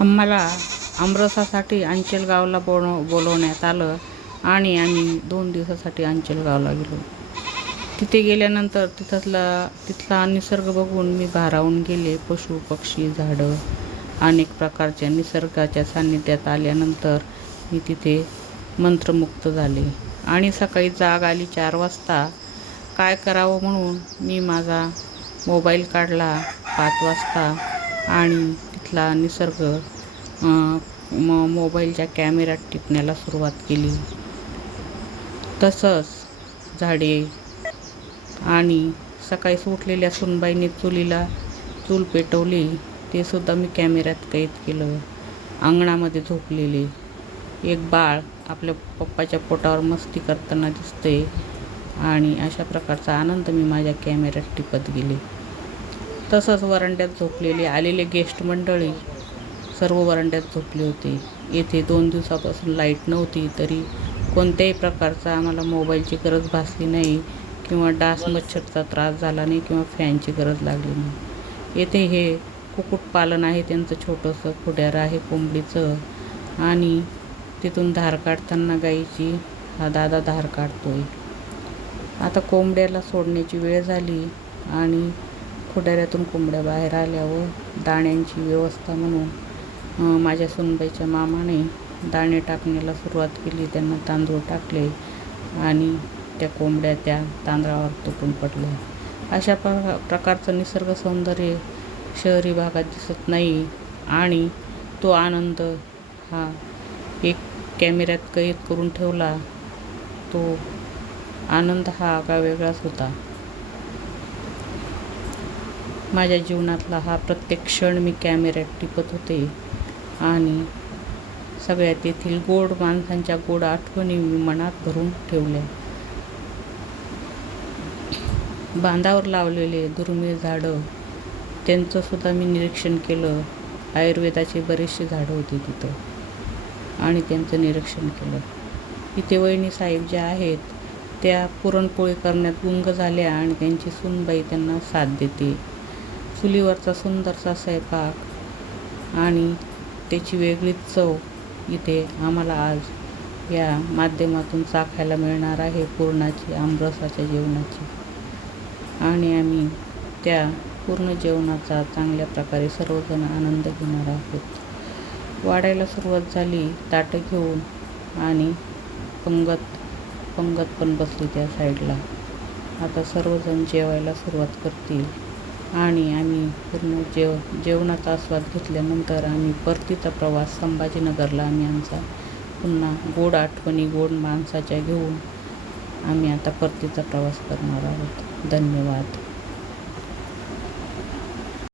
आम्हाला आमरसासाठी अंचलगावला बोलव बोलवण्यात आलं आणि आम्ही दोन दिवसासाठी अंचलगावला गेलो. तिथे गेल्यानंतर तिथला तिथला निसर्ग बघून मी भारावून गेले. पशु पक्षी झाडं अनेक प्रकारच्या निसर्गाच्या सान्निध्यात आल्यानंतर मी तिथे मंत्रमुग्ध झाले. आणि सकाळी जाग आली चार वाजता. काय करावं म्हणून मी माझा मोबाईल काढला पाच वाजता. आणि तिथला निसर्ग म मोबाईलच्या कॅमेऱ्यात टिपण्याला सुरुवात केली. तसंच झाडे आणि सकाळी सुटलेल्या सुनबाईने चुलीला चूल पेटवली ते सुद्धा मी कॅमेऱ्यात कैद केलं. अंगणामध्ये झोपलेले. एक बाळ आपल्या पप्पाच्या पोटावर मस्ती करताना दिसते आणि अशा प्रकारचा आनंद मी माझ्या कॅमेऱ्यात टिपत गेले. तसंच वरांड्यात झोपलेले आलेले गेस्ट मंडळी सर्व वरांड्यात झोपले होते. येथे दोन दिवसापासून लाइट नव्हती तरी कोणत्याही प्रकारचा आम्हाला मोबाईलची गरज भासली नाही किंवा डास मच्छरचा त्रास झाला नाही किंवा फॅनची गरज लागली नाही. येथे हे कुक्कुटपालन आहे त्यांचं छोटंसं खुड्यार आहे कोंबडीचं आणि तिथून धार काढताना गाईची हा दादा धार काढतोय. आता कोंबड्याला सोडण्याची वेळ झाली आणि खुड्याऱ्यातून कोंबड्या बाहेर आल्यावर दाण्यांची व्यवस्था म्हणून माझ्या सुनबाईच्या मामाने दाणे टाकण्याला सुरुवात केली. त्यांना तांदूळ टाकले आणि त्या कोंबड्या त्या तांदळावर तुटून पडल्या. अशा प्र प्रकारचं निसर्ग सौंदर्य शहरी भागात दिसत नाही आणि तो आनंद हा एक कॅमेऱ्यात कैद करून ठेवला. तो आनंद हा आगळा वेगळाच होता. माझ्या जीवनातला हा प्रत्येक क्षण मी कॅमेऱ्यात टिपत होते. आणि सगळ्यात येथील गोड माणसांच्या गोड आठवणी मी मनात भरून ठेवल्या. बांधावर लावलेले दुर्मिळ झाडं त्यांचंसुद्धा मी निरीक्षण केलं. आयुर्वेदाचे बरेचसे झाडं होती तिथं. आणि त्यांचं निरीक्षण केलं. इथे वहिनी साहेब ज्या आहेत त्या पुरणपोळी करण्यात गुंग झाल्या आणि त्यांची सूनबाई त्यांना साथ देते. चुलीवरचा सुंदरसा स्वयंपाक आणि त्याची वेगळीच चव इथे आम्हाला आज या माध्यमातून चाखायला मिळणार आहे पूर्णाची आमरसाच्या जेवणाची. आणि आम्ही त्या पूर्ण जेवणाचा चांगल्या प्रकारे सर्वजण आनंद घेणार आहोत. वाढायला सुरुवात झाली ताटं घेऊन आणि पंगत पंगत पण बसली त्या साईडला. आता सर्वजण जेवायला सुरुवात करतील. आणि आम्ही पूर्ण जेव जेवणाचा आस्वाद घेतल्यानंतर आम्ही परतीचा प्रवास संभाजीनगरला आम्ही आमचा पुन्हा गोड आठवणी गोड माणसाच्या घेऊन आम्ही आता परतीचा प्रवास करणार आहोत. धन्यवाद.